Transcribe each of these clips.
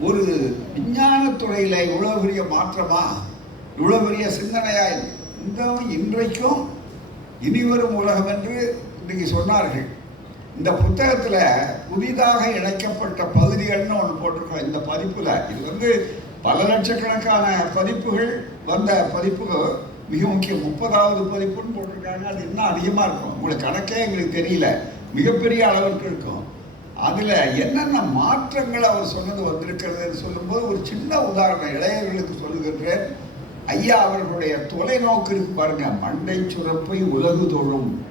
ஒரு விஞ்ஞானத்துறையில் இவ்வளோ பெரிய மாற்றமா? இவ்வளோ பெரிய சிந்தனையாய் இந்த இன்றைக்கும் இனிவரும் உலகம் என்று இன்றைக்கு சொன்னார்கள். இந்த புத்தகத்தில் புதிதாக இணைக்கப்பட்ட பகுதிகள்னு ஒன்று போட்டிருக்கோம். இந்த பதிப்பில் இது வந்து பல லட்சக்கணக்கான பதிப்புகள். வந்த பதிப்பு மிக முக்கியம். முப்பதாவது பதிப்புன்னு போட்டிருக்காங்க. அது இன்னும் அதிகமாக இருக்கும். உங்களுக்கு கணக்கே எங்களுக்கு தெரியல. மிகப்பெரிய அளவிற்கு இருக்கும். அதில் என்னென்ன மாற்றங்கள் அவர் சொன்னது வந்திருக்கிறதுன்னு சொல்லும்போது ஒரு சின்ன உதாரணம் இளையர்களுக்கு சொல்லுகின்றேன். ஐயா அவர்களுடைய தொலைநோக்கு இருக்கு பாருங்க மண்டை சுரப்பை உலகு தொழும்.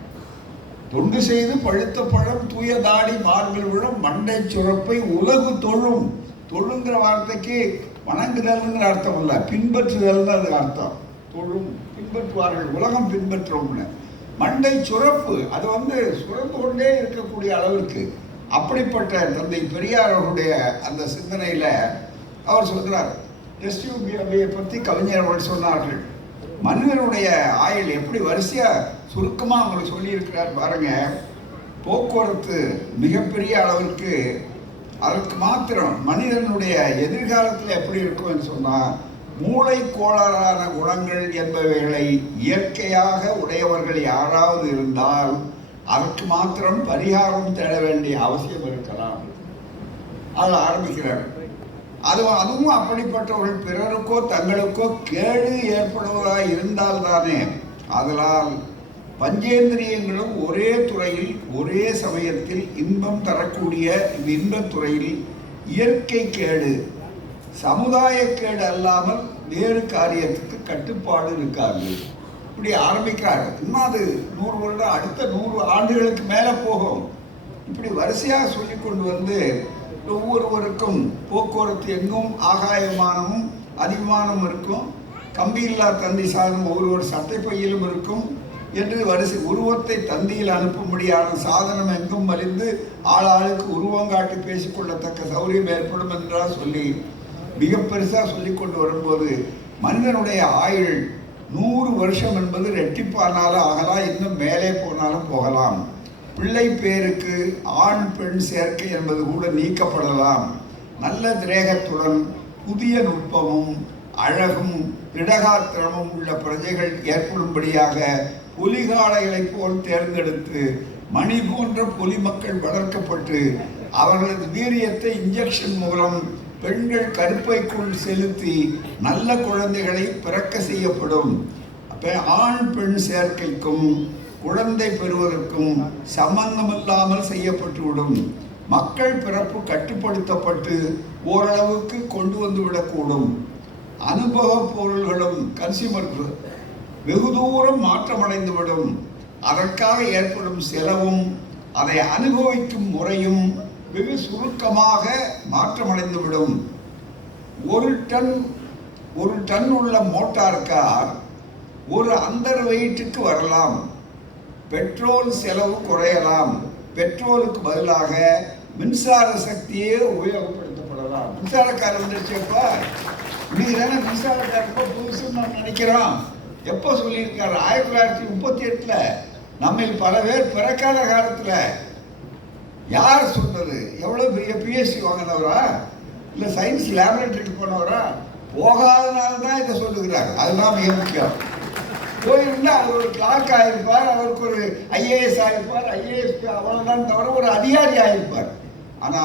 தொண்டு செய்து பழுத்த பழம் தூய தாடி மார்பில் விழும் மண்டை சுரப்பை உலகு தொழும். தொழுங்கிற வார்த்தைக்கு வணங்குதல்ங்கிற அர்த்தம் இல்லை பின்பற்றுதல்னு அது அர்த்தம். தொழும் பின்பற்றுவார்கள் உலகம் பின்பற்றும்னு. மண்டை சுரப்பு அது வந்து சுரந்து கொண்டே இருக்கக்கூடிய அளவிற்கு அப்படிப்பட்ட தந்தை பெரியார் அவருடைய அந்த சிந்தனையில் அவர் சொல்கிறார் எஸ்யூபியை பற்றி கவிஞர் அவர்கள் சொன்னார்கள் மனிதனுடைய ஆயுள் எப்படி வரிசையாக சுருக்கமாக அவங்களுக்கு சொல்லியிருக்கிறார் பாருங்க. போக்குவரத்து மிகப்பெரிய அளவிற்கு அதற்கு மாத்திரம் மனிதனுடைய எதிர்காலத்தில் எப்படி இருக்கும்னு சொன்னால் மூளை கோளாறான குணங்கள் என்பவைகளை இயற்கையாக உடையவர்கள் யாராவது இருந்தால் அதற்கு மாத்திரம் பரிகாரம் தேட வேண்டிய அவசியம் இருக்கலாம். அதில் ஆரம்பிக்கிறார். அது அதுவும் அப்படிப்பட்டவர்கள் பிறருக்கோ தங்களுக்கோ கேடு ஏற்படுவதாக இருந்தால் தானே. அதனால் பஞ்சேந்திரியங்களும் ஒரே துறையில் ஒரே சமயத்தில் இன்பம் தரக்கூடிய இந்த இன்பத் துறையில் இயற்கை கேடு சமுதாய கேடு அல்லாமல் வேறு காரியத்துக்கு கட்டுப்பாடு இருக்காது. இப்படி ஆரம்பிக்கிறாங்க இன்னும் அது நூறு வருடம் அடுத்த நூறு ஆண்டுகளுக்கு மேலே போகும். இப்படி வரிசையாக சொல்லி கொண்டு வந்து ஒவ்வொருவருக்கும் போக்குவரத்து எங்கும் ஆகாயமானமும் விமானமும் இருக்கும். கம்பியில்லா தந்தி சாதனம் ஒவ்வொரு சட்டை பையிலும் இருக்கும் என்று வரிசை உருவத்தை தந்தியில் அனுப்பும்படியான சாதனம் எங்கும் அறிந்து ஆளாளுக்கு உருவம் காட்டி பேசிக்கொள்ளத்தக்க சௌரியம் ஏற்படும் என்றால் சொல்லி மிக பெருசாக சொல்லி கொண்டு வரும்போது மனிதனுடைய ஆயுள் நூறு வருஷம் என்பது ரெட்டிப்பானாலும் ஆகலாம் இன்னும் மேலே போனாலும் போகலாம். பிள்ளை பேருக்கு ஆண் பெண் சேர்க்கை என்பது கூட நீக்கப்படலாம். நல்ல திரேகத்துடன் புதிய நுட்பமும் அழகும் திடகாத்திரமும் உள்ள பிரஜைகள் ஏற்படும்படியாக புலிகாளைகளைப் போல் தேர்ந்தெடுத்து மணி போன்ற புலி மக்கள் வளர்க்கப்பட்டு அவர்களது வீரியத்தை இன்ஜெக்ஷன் மூலம் பெண்கள் கருப்பைக்குள் செலுத்தி நல்ல குழந்தைகளை பிறக்க செய்யப்படும். அப்ப ஆண் பெண் சேர்க்கைக்கும் குழந்தை பெறுவதற்கும் சம்பந்தமில்லாமல் செய்யப்பட்டுவிடும். மக்கள் பிறப்பு கட்டுப்படுத்தப்பட்டு ஓரளவுக்கு கொண்டு வந்து விடக்கூடும் அனுபவ பொருள்களும் கன்சியூமர் வெகு தூரம் மாற்றமடைந்துவிடும். அதற்காக ஏற்படும் செலவும் அதை அனுபவிக்கும் முறையும் வெகு சுருக்கமாக மாற்றமடைந்துவிடும். ஒரு டன் ஒரு டன் உள்ள மோட்டார் கார் ஒரு அந்தர் வெயிட்டுக்கு வரலாம். பெட்ரோல் செலவு குறையலாம். பெட்ரோலுக்கு பதிலாக மின்சார சக்தியே உபயோகப்படுத்தப்படலாம். மின்சார கார் வந்துருச்சேப்பா இன்னைக்கு தானே மின்சார கார் புதுசுன்னு நான் நினைக்கிறோம். எப்போ சொல்லியிருக்காரு? ஆயிரத்தி தொள்ளாயிரத்தி முப்பத்தி எட்டில். நம்மில் பல பேர் பிறக்காத காலத்தில். யார் சொன்னது எவ்வளோ பெரிய பிஎஸ்சி வாங்கினவரா? இல்லை சயின்ஸ் லேபரேட்டரிக்கு போனவரா? போகாதனால தான் இதை சொல்லுகிறாங்க அதுதான் மிக முக்கியம். போயிருந்தா அவர் ஒரு கிளாக் ஆயிருப்பார் அவருக்கு ஒரு ஐஏஎஸ் ஆயிருப்பார் ஐஏஎஸ் அவ்வளவுதான் தவிர ஒரு அதிகாரி ஆயிருப்பார். ஆனா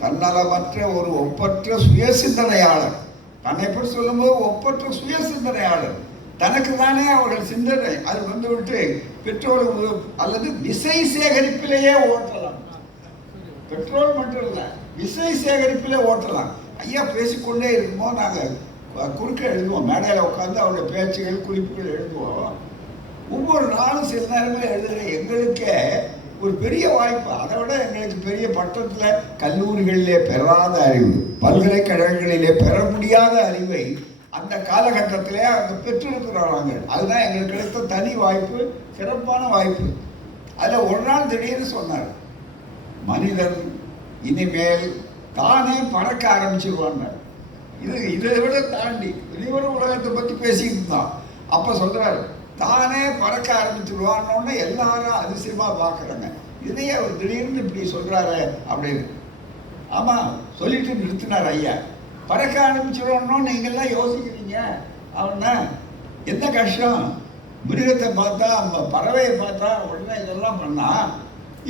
தன்னலமற்ற ஒரு ஒப்பற்ற சுய சிந்தனையாளர் தன்னை பற்றி சொல்லும்போது ஒப்பற்ற சுய சிந்தனையாளர் தனக்கு தானே அவர்கள் சிந்தனை. அது வந்து விட்டு பெட்ரோல் அல்லது விசை சேகரிப்பிலேயே ஓட்டலாம். பெட்ரோல் மட்டும் இல்லை விசை சேகரிப்பிலே ஓட்டலாம் ஐயா பேசிக்கொண்டே இருக்கும்போது நாங்கள் குறுக்க எழுதுவோம். மேடையில் உட்காந்து அவருடைய பேச்சுகள் குறிப்புகள் எழுதுவோம். ஒவ்வொரு நாளும் சில நேரங்களில் எழுதுகிற எங்களுக்கே ஒரு பெரிய வாய்ப்பு. அதை விட எங்களுக்கு பெரிய பட்டத்தில் கல்லூரிகளிலே பெறாத அறிவு பல்கலைக்கழகங்களிலே பெற முடியாத அறிவை அந்த காலகட்டத்திலே அங்கே பெற்றிருக்கிறோம் நாங்கள் அதுதான் எங்களுக்கு கிடைத்த தனி வாய்ப்பு சிறப்பான வாய்ப்பு. அதில் ஒரு நாள் திடீர்னு சொன்னார் மனிதன் இனிமேல் தானே பறக்க ஆரம்பிச்சிருவாங்க. இது இதை விட தாண்டி வெளிவர உலகத்தை பற்றி பேசிக்கிட்டு இருந்தான் அப்போ சொல்கிறாரு தானே பறக்க ஆரம்பிச்சிருவான்னு எல்லாரும் அதிசயமாக பார்க்குறாங்க இதையே அவர் திடீர்னு இப்படி சொல்கிறாரு அப்படின்னு. ஆமாம் சொல்லிட்டு நிறுத்தினார் ஐயா. பறக்க ஆரம்பிச்சிடணும் நீங்கள்லாம் யோசிக்கிறீங்க. அவனா என்ன கஷ்டம்? மிருகத்தை பார்த்தா பறவையை பார்த்தா உடனே இதெல்லாம் பண்ணால்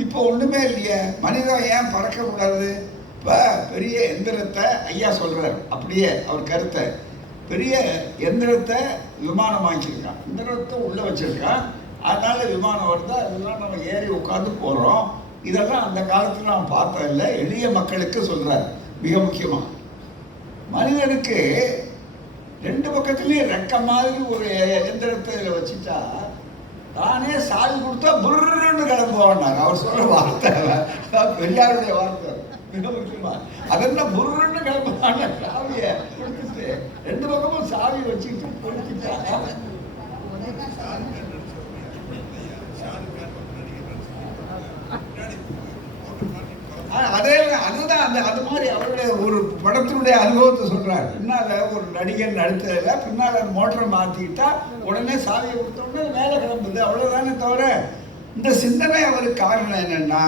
இப்போ ஒன்றுமே இல்லையே. மனிதன் ஏன் பறக்கக்கூடாது இப்போ பெரிய எந்திரத்தை ஐயா சொல்கிறார் அப்படியே அவர் கருத்தை. பெரிய எந்திரத்தை விமானம் வாங்கியிருக்கான். எந்திரத்தை உள்ளே வச்சிருக்கான். அதனால் விமானம் வருது? அதெல்லாம் நம்ம ஏறி உட்காந்து போகிறோம் இதெல்லாம் அந்த காலத்தில் நான் பார்த்ததில்ல இல்லை. எளிய மக்களுக்கு சொல்கிறார் மிக முக்கியமாக மனிதனுக்கு ரெண்டு பக்கத்துலேயும் ரெக்க மாதிரி ஒரு எந்திரத்தை வச்சுட்டா தானே சாவி கொடுத்தா புருன்னு கிளம்புவான்னாங்க. அவர் சொல்ற வார்த்தை பெரியாருடைய வார்த்தை மிக முக்கியமா? அதென்ன புர்ன்னு கிளம்புவான சாவியை கொடுத்துட்டு ரெண்டு பக்கமும் சாவி வச்சுட்டு கொடுத்துட்டாங்க ஆ, அதே அதுதான் அந்த அது மாதிரி அவருடைய ஒரு படத்தினுடைய அனுபவத்தை சொல்கிறார் பின்னால் ஒரு நடிகர் நடித்ததில் பின்னால் மோட்டரை மாற்றிக்கிட்டா உடனே சாவியை கொடுத்த உடனே வேலை கிளம்புது. அவ்வளோதானே தவிர இந்த சிந்தனை அவருக்கு காரணம் என்னன்னா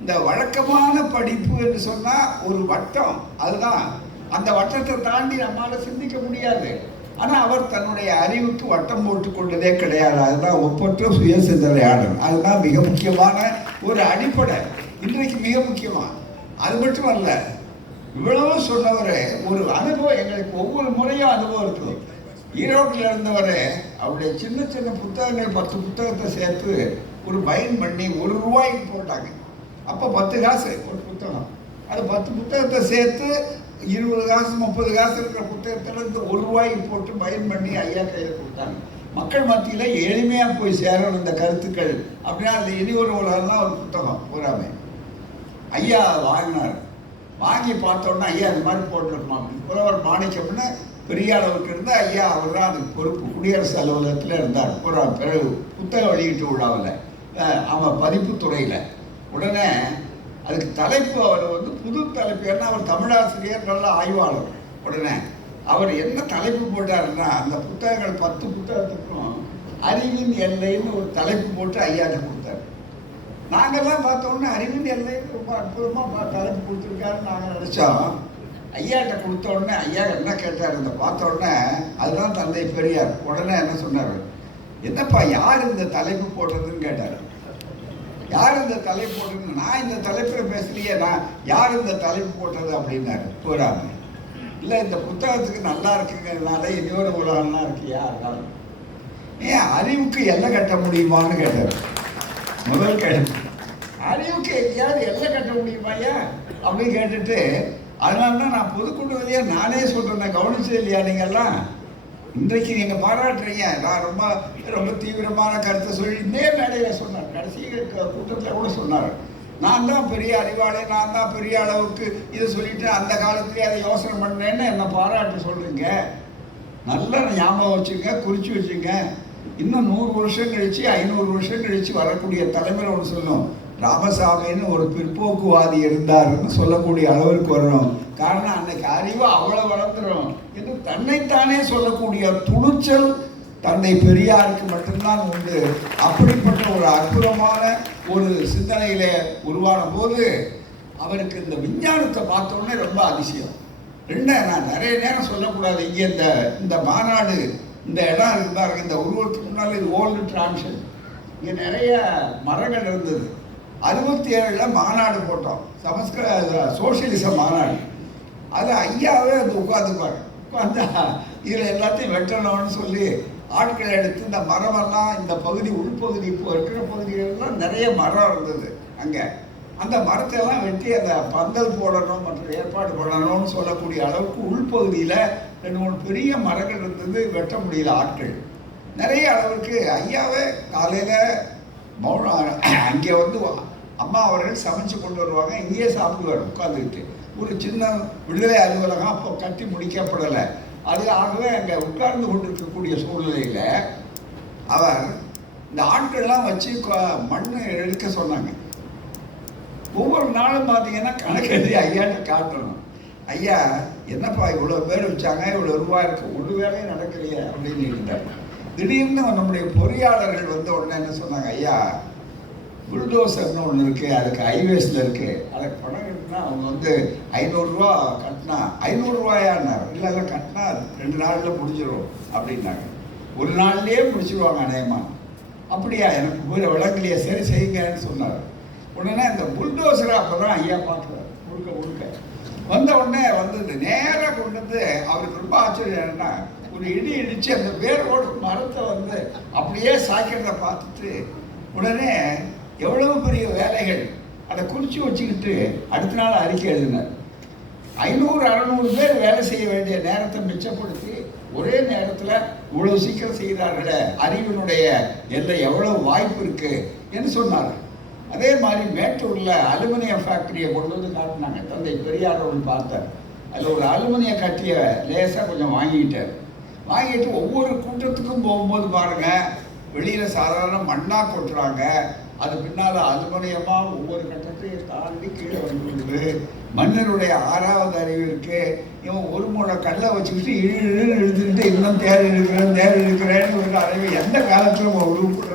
இந்த வழக்கமான படிப்பு என்று சொன்னால் ஒரு வட்டம். அதுதான். அந்த வட்டத்தை தாண்டி நம்மளால் சிந்திக்க முடியாது. ஆனால் அவர் தன்னுடைய அறிவுக்கு வட்டம் போட்டு கொண்டதே கிடையாது. அதுதான் ஒப்பற்ற சுய சிந்தனையாளர் அதுதான் மிக முக்கியமான ஒரு அடிப்படை. இன்றைக்கு மிக முக்கியமாக அது மட்டும் அல்ல இவ்வளவு சொன்னவர் ஒரு அனுபவம் எங்களுக்கு ஒவ்வொரு முறையும் அனுபவம் இருக்கும். ஈரோட்டில் இருந்தவர் அவருடைய சின்ன சின்ன புத்தகங்கள் பத்து புத்தகத்தை சேர்த்து ஒரு பயன் பண்ணி ஒரு ரூபாய்க்கு போட்டாங்க. அப்போ பத்து காசு ஒரு புத்தகம். அது பத்து புத்தகத்தை சேர்த்து இருபது காசு முப்பது காசு இருக்கிற புத்தகத்திலிருந்து ஒரு ரூபாய்க்கு போட்டு பயன் பண்ணி ஐயா கையில் கொடுத்தாங்க. மக்கள் மத்தியில் எளிமையாக போய் சேரணும் இந்த கருத்துக்கள். அப்படின்னா அது இனி ஒரு உலகம்லாம் ஒரு புத்தகம் பூராமே ஐயா வாங்கினார். வாங்கி பார்த்தோன்னா ஐயா இது மாதிரி போட்டிருக்கணும் அப்படின்னு. புலவர் மாணிக்கம்னு பெரிய அளவுக்கு இருந்தால் ஐயா அவர் தான் அதுக்கு பொறுப்பு. குடியரசு அலுவலகத்தில் இருந்தார். ஒரு பிறகு புத்தக வெளியீட்டு விழாவில். அவன் பதிப்பு துறையில். உடனே அதுக்கு தலைப்பு அவர் வந்து புது தலைப்பு. ஏன்னா அவர் தமிழாசிரியர் நல்ல ஆய்வாளர். உடனே அவர் என்ன தலைப்பு போட்டாருன்னா அந்த புத்தகங்கள் பத்து புத்தகத்துக்கும் அறிவின் எல்லைன்னு ஒரு தலைப்பு போட்டு ஐயாட்ட கொடுத்தாரு. நாங்கெல்லாம் பார்த்தோன்னே அறிவின் எல்லையில் ரொம்ப அற்புதமாக தலைப்பு கொடுத்துருக்காருன்னு நாங்கள் நினச்சோம். ஐயாட்ட கொடுத்த உடனே ஐயா என்ன கேட்டார் இந்த பார்த்த உடனே அதுதான் தந்தை பெரியார். உடனே என்ன சொன்னார்? என்னப்பா யார் இந்த தலைப்பு போட்டதுன்னு கேட்டார். யார் இந்த தலைப்பு போட்டது நான் இந்த தலைப்பில் பேசலையே நான் யார் இந்த தலைப்பு போட்டது அப்படின்னாரு. போறாங்க இல்லை இந்த புத்தகத்துக்கு நல்லா இருக்குங்கிறதுனால இனியொரு உலகம்லாம் இருக்கியா? அதனால. ஏன் அறிவுக்கு எல்லை கட்ட முடியுமான்னு கேட்டார். முதல் கேள்வி அறிவுக்கு எங்கேயாவது எல்லாம் கட்ட முடியுமாய்யா? அப்படின்னு கேட்டுட்டு அதனால தான் நான் பொதுக்குழுவிலேயே நானே சொல்கிறேன் நான் கவனிச்சது இல்லையா நீங்கள்லாம் இன்றைக்கு நீங்கள் பாராட்டுறீங்க. நான் ரொம்ப ரொம்ப தீவிரமான கருத்தை சொல்லி இதே மேடையில் சொன்னார். கடைசி கூட்டத்தில் கூட சொன்னார். நான் தான் பெரிய அறிவாளி நான் தான் பெரிய அளவுக்கு இதை சொல்லிட்டு அந்த காலத்துலேயே அதை யோசனை பண்ணேன்னு என்னை பாராட்டு சொல்கிறீங்க நல்லா ஞாபகம் வச்சுங்க குறித்து வச்சுங்க. இன்னும் நூறு வருஷம் கழிச்சு ஐநூறு வருஷம் கழிச்சு வரக்கூடிய தலைமுறை ஒன்று சொல்லும் ராமசாமின்னு ஒரு பிற்போக்குவாதி இருந்தாருன்னு சொல்லக்கூடிய அளவிற்கு வரணும். காரணம் அன்னைக்கு அறிவு அவ்வளோ வளர்ந்துடும் என்று தன்னைத்தானே சொல்லக்கூடிய துணிச்சல் தந்தை பெரியாருக்கு மட்டும்தான் உண்டு. அப்படிப்பட்ட ஒரு அற்புதமான ஒரு சிந்தனையில உருவான போது அவருக்கு இந்த விஞ்ஞானத்தை பார்த்தோன்னே ரொம்ப அதிசயம். என்ன நான் நிறைய நேரம் சொல்லக்கூடாது. இங்கே இந்த இந்த மாநாடு இந்த இடம் இருக்கு. பாருங்க இந்த உருவத்துக்கு முன்னால் இது ஓல்டு டிரான்ஷன் இங்கே நிறைய மரங்கள் இருந்தது. அறுபத்தி ஏழில் மாநாடு போட்டோம். சமஸ்கிருத சோசியலிச மாநாடு. அது ஐயாவே அது உட்காந்துப்பாரு உட்காந்தா இதில் எல்லாத்தையும் வெட்டணும்னு சொல்லி ஆட்கள் எடுத்து இந்த மரமெல்லாம் இந்த பகுதி உள்பகுதி இப்போ இருக்கிற பகுதிகளெல்லாம் நிறைய மரம் இருந்தது அங்கே. அந்த மரத்தை எல்லாம் வெட்டி அந்த பந்தல் போடணும் மற்ற ஏற்பாடு பண்ணணும்னு சொல்லக்கூடிய அளவுக்கு உள்பகுதியில் ரெண்டு மூணு பெரிய மரங்கள் இருந்தது வெட்ட முடியல ஆட்கள். நிறைய அளவுக்கு ஐயாவே காலையில் மௌனம் அங்கே வந்து அம்மா அவர்கள் சமைச்சு கொண்டு வருவாங்க. இங்கேயே சாப்பிடுவார் உட்காந்துக்கிட்டு ஒரு சின்ன விடுதலை அலுவலகம் அப்போ கட்டி முடிக்கப்படலை. அது ஆகவே அங்கே உட்கார்ந்து கொண்டிருக்கக்கூடிய சூழ்நிலையில் அவர் இந்த ஆட்கள்லாம் வச்சு மண் எடுக்க சொன்னாங்க. ஒவ்வொரு நாளும் பார்த்தீங்கன்னா கணக்கு எழுதி ஐயாட்ட காட்டணும். ஐயா என்னப்பா இவ்வளோ பேர் வச்சாங்க? இவ்வளோ ரூபாய் இருக்கு. ஒரு வேலையும் நடக்கலையே அப்படின்னு இருந்தாங்க திடீர்னு நம்முடைய பொறியாளர்கள் வந்து உடனே என்ன சொன்னாங்க? ஐயா புல்டோசர்னு ஒன்று இருக்குது அதுக்கு ஹைவேஸில் இருக்குது அதுக்கு பணம் கட்டினா அவங்க வந்து ஐநூறுரூவா கட்டினா ஐநூறுரூவாயான்னார் இல்லை இல்லை கட்டினா ரெண்டு நாளில் முடிஞ்சிடும் அப்படின்னாங்க. ஒரு நாள்லேயே முடிச்சிடுவாங்க அநேகமாக அப்படியா எனக்கு புரிய விளங்கலையே. சரி செய்யுங்கன்னு சொன்னார். உடனே இந்த புல்டோசரை அப்போ தான் ஐயா பார்க்குறாரு. முழுக்க முழுக்க. வந்த உடனே வந்து நேராக கொண்டு வந்து அவருக்கு ரொம்ப ஆச்சரியம் என்னன்னா ஒரு இடி இடிச்சு அந்த வேரோடு மரத்தை வந்து அப்படியே சாய்க்கிறத பார்த்துட்டு உடனே எவ்வளவு பெரிய வேலைகள் அதை குறித்து வச்சுக்கிட்டு அடுத்த நாள் அறிக்கை எழுதினார். ஐநூறு அறநூறு பேர் வேலை செய்ய வேண்டிய நேரத்தை மிச்சப்படுத்தி ஒரே நேரத்தில் இவ்வளவு சீக்கிரம் செய்கிறார்களே அறிவினுடைய எல்லை எவ்வளவு வாய்ப்பு இருக்கு என்று சொன்னார் அதே மாதிரி மேட்டூரில் அலுமினிய ஃபேக்டரியை கொண்டு வந்து காட்டினாங்க. தந்தை பெரியார் ஒன்று பார்த்தார். அதில் ஒரு அலுமினிய கட்டிய லேசாக கொஞ்சம் வாங்கிக்கிட்டார் வாங்கிட்டு ஒவ்வொரு கூட்டத்துக்கும் போகும்போது பாருங்கள் வெளியில் சாதாரண மண்ணாக கொட்டுறாங்க. அது பின்னால் அலுமினியமாக ஒவ்வொரு கட்டத்தையும் தாண்டி கீழே வந்துடுது மன்னருடைய ஆறாவது அறிவு இருக்கு. இவன் ஒரு முறை கல்லை வச்சுக்கிட்டு இழு இழுன்னு எழுதுட்டு இன்னும் தேர் இழுக்கிறேன் தேர் இழுக்கிறேன்னு ஒரு அறிவு எந்த காலத்திலும் உருப்படுறது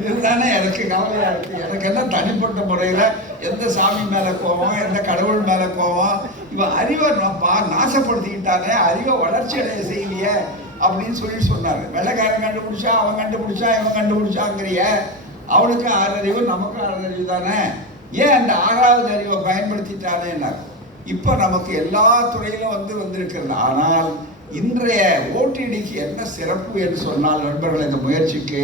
இதுதானே எனக்கு கவலையா இருக்கு. எனக்கு எல்லாம் தனிப்பட்ட முறையில எந்த சாமி மேல கோவம் எந்த கடவுள் மேல கோவம்? இவன் அறிவை நான் பா நாசப்படுத்திக்கிட்டானே அறிவை வளர்ச்சி அடைய செய்யலையே அப்படின்னு சொல்லி சொன்னாரு. வெள்ளைக்காரன் கண்டுபிடிச்சா அவன் கண்டுபிடிச்சா இவன் கண்டுபிடிச்சாங்கிறிய. அவனுக்கு ஆறறிவு நமக்கும் ஆறறிவு தானே? ஏன் அந்த ஆறாவது அறிவை பயன்படுத்திட்டானேன்னா இப்போ நமக்கு எல்லா துறையிலும் வந்து வந்திருக்கிறது. ஆனால் இன்றைய ஓடிடிக்கு என்ன சிறப்பு என்று சொன்னால் நண்பர்கள் இந்த முயற்சிக்கு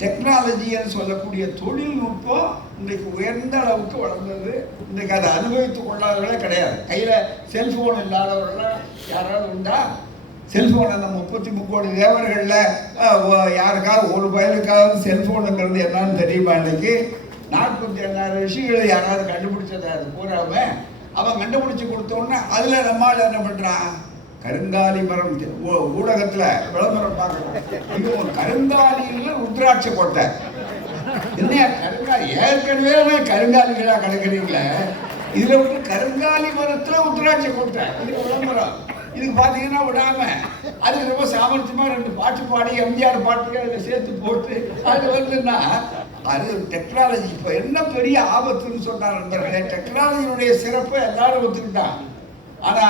டெக்னாலஜின்னு சொல்லக்கூடிய தொழில்நுட்பம் இன்றைக்கு உயர்ந்த அளவுக்கு வளர்ந்தது. இன்றைக்கு அதை அனுபவித்துக் கொள்ளாதவர்களே கிடையாது. கையில் செல்ஃபோன் இல்லாதவர்களாம் யாராவது உண்டா? செல்ஃபோனை அந்த முப்பத்தி முக்கோடி தேவர்களில் யாருக்காவது ஒரு பயலுக்காவது செல்ஃபோனுங்கிறது என்னன்னு தெரியுமா இன்னைக்கு நாற்பத்தி எண்ணாயிரம் விஷயங்களை யாராவது கண்டுபிடிச்சதா அது பூராம அவன் கண்டுபிடிச்சு கொடுத்தோன்னே அதில் நம்மால் என்ன பண்ணுறான் கருங்காலி மரம் ஊடகத்துல விளம்பரம் பார்க்கணும்? இது ஒரு கருங்காலியில் ருத்ராட்ச கொட்டை. என்ன கருங்காலி? ஏற்கனவே கருங்காலிகளா கிடக்குறீங்களே இதுல வந்து கருங்காலி மரத்துல ருத்ராட்ச கொட்டை. இது விளம்பரம் இதுக்கு பாத்தீங்கன்னா விடாம அது ரொம்ப சாமர்த்தியமா ரெண்டு பாட்டு பாடி எம்ஜிஆர் பாட்டுக்கு அதில் சேர்த்து போட்டு அது வந்துன்னா அது டெக்னாலஜி இப்போ என்ன பெரிய ஆபத்துன்னு சொன்னார் நண்பர்களே டெக்னாலஜியினுடைய சிறப்பை எல்லாரும் ஒத்துக்கிட்டான் ஆனா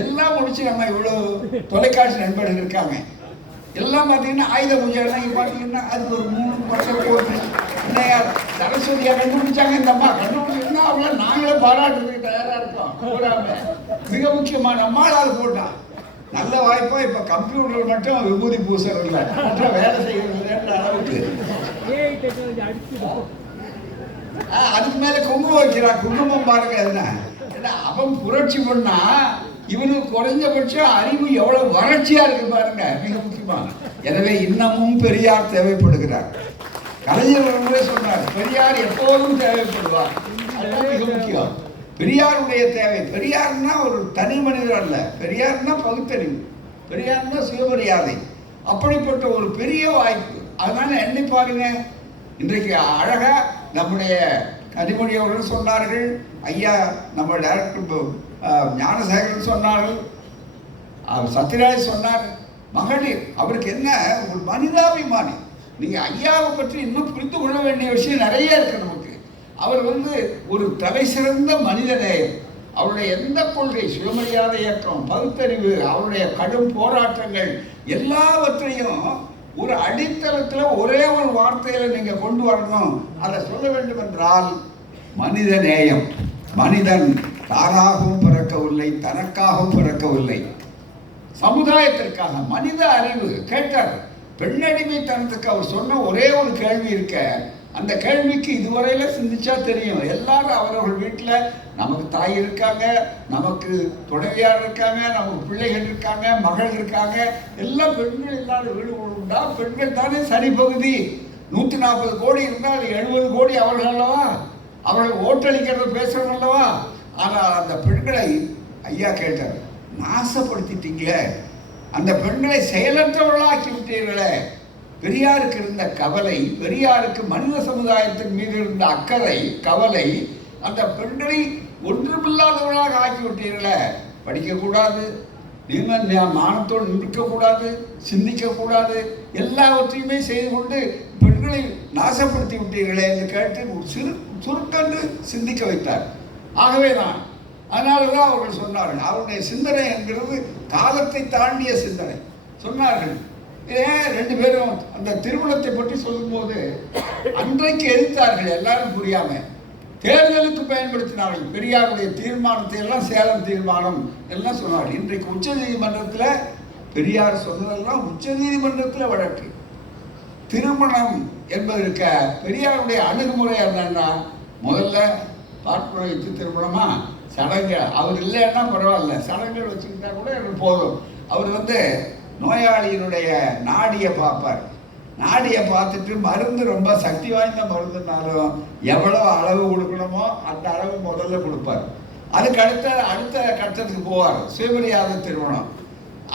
எல்லாம் முடிச்சு நம்ம இவ்வளவு தொலைக்காட்சி நண்பர்கள் இருக்காங்க. எல்லாம் பார்த்தீங்கன்னா ஆயுத பூஜை இங்க பார்த்தீங்கன்னா அதுக்கு ஒரு மூணு வருஷம் போட்டு என்னையா சரஸ்வதியா கண்டுபிடிச்சாங்க இந்த அம்மா. கண்டுபிடிச்சிருந்தா அவங்கள நாங்களே பாராட்டுறதுக்கு தயாரா இருக்கோம். போடாம. மிக முக்கியமா நம்மால் அது போட்டான் நல்ல வாய்ப்பா இப்ப கம்ப்யூட்டர் மட்டும் விபூதி பூசறது இல்லை மற்ற வேலை செய்யறது இல்லைன்ற அளவுக்கு. அதுக்கு மேல குங்குமம் வைக்கிறான். குங்குமம் பாருங்க என்ன? இல்லை அவன் புரட்சி பண்ணா இவனுக்கு குறைஞ்சபட்சம் அறிவு எவ்வளவு வறட்சியா இருக்கு பாருங்க மிக முக்கியமா. எனவே இன்னமும் பெரியார் தேவைப்படுகிறார். கலைஞர் ஒன்றே சொன்னார் பெரியார் எப்போதும் தேவைப்படுவார். அதுதான் மிக முக்கியம். பெரியாருடைய தேவை. பெரியார்னா ஒரு தனி மனிதர் அல்ல. பெரியார்னா பகுத்தறிவு. பெரியார்னா சுயமரியாதை. அப்படிப்பட்ட ஒரு பெரிய வாய்ப்பு. அதனால எண்ணி பாருங்க இன்றைக்கு அழகா நம்முடைய கனிமொழி அவர்கள் சொன்னார்கள் ஐயா நம்ம டைரக்டர் ஞானசேகரன் சொன்னார்கள். அவர் சத்யராஜ் சொன்னார் மகளிர் அவருக்கு என்ன? ஒரு மனிதாபிமானி. நீங்கள் ஐயாவை பற்றி இன்னும் புரிந்து கொள்ள வேண்டிய விஷயம் நிறைய இருக்கு நமக்கு. அவர் வந்து ஒரு தலை சிறந்த மனிதனே. அவருடைய எந்த கொள்கை சுயமரியாதை இயக்கம் பகுத்தறிவு அவருடைய கடும் போராட்டங்கள் எல்லாவற்றையும் ஒரு அடித்தளத்தில் ஒரே ஒரு வார்த்தையில நீங்க கொண்டு வரணும். அதை சொல்ல வேண்டும் என்றால் மனித நேயம் மனிதன் தானாகவும் பிறக்கவில்லை தனக்காகவும் பிறக்கவில்லை. சமுதாயத்திற்காக மனித அறிவு கேட்டார். பெண்ணடிமைத்தனத்துக்கு அவர் சொன்ன ஒரே ஒரு கேள்வி இருக்க அந்த கேள்விக்கு இதுவரையில சிந்திச்சா தெரியும். எல்லாரும் அவரவர்கள் வீட்டில் நமக்கு தாய் இருக்காங்க நமக்கு துணைவியார் இருக்காங்க நமக்கு பிள்ளைகள் இருக்காங்க மகள் இருக்காங்க. எல்லாம் பெண்கள் இல்லாத வீடு உண்டா பெண்கள் தானே சரி பகுதி நூற்றி நாற்பது கோடி இருந்தால் அது எழுபது கோடி அவர்கள் அல்லவா? அவர்கள் ஓட்டளிக்கிறது பேசுகிறோம் அல்லவா? ஆனால் அந்த பெண்களை ஐயா கேட்டார் நாசப்படுத்திட்டீங்களே அந்த பெண்களை செயலற்றவர்களாக்கி விட்டீர்களே. பெரியாருக்கு இருந்த கவலை பெரியாருக்கு மனித சமுதாயத்தின் மீது இருந்த அக்கறை கவலை அந்த பெண்களை ஒன்றுமில்லாதவர்களாக ஆக்கிவிட்டீர்களே. படிக்கக்கூடாது நீங்கள் மானத்தோடு நிற்கக்கூடாது சிந்திக்கக்கூடாது எல்லாவற்றையுமே செய்து கொண்டு பெண்களை நாசப்படுத்தி விட்டீர்களே என்று கேட்டு சிறு சுருக்கென்று சிந்திக்க வைத்தார். ஆகவே தான் அதனால தான் அவர்கள் சொன்னார்கள் அவருடைய சிந்தனை என்கிறது காலத்தை தாண்டிய சிந்தனை. சொன்னார்கள் ஏன் ரெண்டு பேரும் அந்த திருமணத்தை பற்றி சொல்லும்போது அன்றைக்கு எதிர்த்தார்கள் எல்லாரும் புரியாம. தேர்தலுக்கு பயன்படுத்தினார்கள் பெரியாருடைய தீர்மானத்தை எல்லாம் சேலம் தீர்மானம் எல்லாம் சொன்னார்கள். இன்றைக்கு உச்ச நீதிமன்றத்தில் பெரியார் சொன்னதெல்லாம் உச்ச நீதிமன்றத்தில் வழக்கு. திருமணம் என்பதற்க பெரியாருடைய அணுகுமுறை என்னன்னா முதல்ல பார்ப்பன வச்சு திருமணமா? சடங்கு. அவர் இல்லைன்னா பரவாயில்ல. சடங்குகள் வச்சுக்கிட்டா கூட எனக்கு போதும். அவர் வந்து நோயாளியினுடைய நாடியை பார்ப்பார். நாடியை பார்த்துட்டு மருந்து ரொம்ப சக்தி வாய்ந்த மருந்துனாலும் எவ்வளோ அளவு கொடுக்கணுமோ அந்த அளவு முதல்ல கொடுப்பார். அதுக்கு அடுத்த அடுத்த கட்டத்துக்கு போவார். சிவமரியாதை திருமணம்.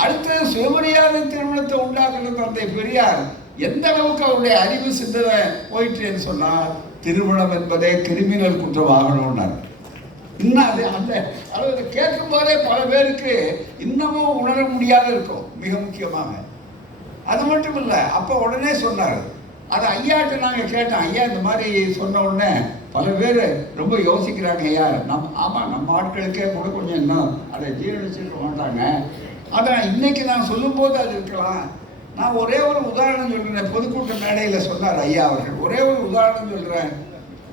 அடுத்தது சுயமரியாதை திருமணத்தை உண்டாக்குற தந்தை பெரியார் எந்த அளவுக்கு அவருடைய அறிவு சிந்தனை போயிட்டுன்னு சொன்னால் திருமணம் என்பதே கிரிமினல் குற்றமாகணும்னார். இன்னும் அது அந்த அளவு கேட்கும் போதே பல பேருக்கு இன்னமும் உணர முடியாத இருக்கும் மிக முக்கியமாக. அது மட்டும் இல்லை அப்போ உடனே சொன்னார். அது ஐயாட்ட நாங்கள் கேட்டோம் ஐயா இந்த மாதிரி சொன்ன உடனே பல பேர் ரொம்ப யோசிக்கிறாங்க ஐயா நம் ஆமாம் நம்ம ஆட்களுக்கே கூட கொஞ்சம் இன்னும் அதை ஜீரணிச்சுட்டு மாட்டாங்க அதான் இன்னைக்கு நான் சொல்லும்போது அது இருக்கலாம். நான் ஒரே ஒரு உதாரணம் சொல்கிறேன் பொதுக்கூட்ட மேடையில் சொன்னார் ஐயா அவர்கள். ஒரே ஒரு உதாரணம் சொல்கிறேன்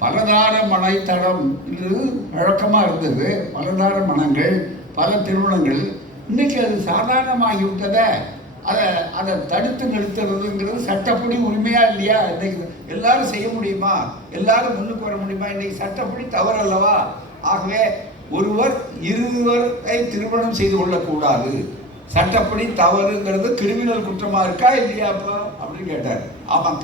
பலதார மனைத்தடம் இது வழக்கமாக இருந்தது. பலதார மனங்கள் பல திருமணங்கள். இன்னைக்கு அது சாதாரணமாகி விட்டதை அதை அதை தடுத்து நிறுத்துறதுங்கிறது சட்டப்படி உரிமையா இல்லையா? இன்னைக்கு எல்லாரும் செய்ய முடியுமா? எல்லாரும் முன்னுக்கு வர முடியுமா? இன்னைக்கு சட்டப்படி தவறு அல்லவா ஆகவே ஒருவர் இருவரை திருமணம் செய்து கொள்ளக்கூடாது. சட்டப்படி தவறுங்கிறது கிரிமினல் குற்றமாக இருக்கா இல்லையா அப்போ? அப்படின்னு கேட்டார். ஆமாம்.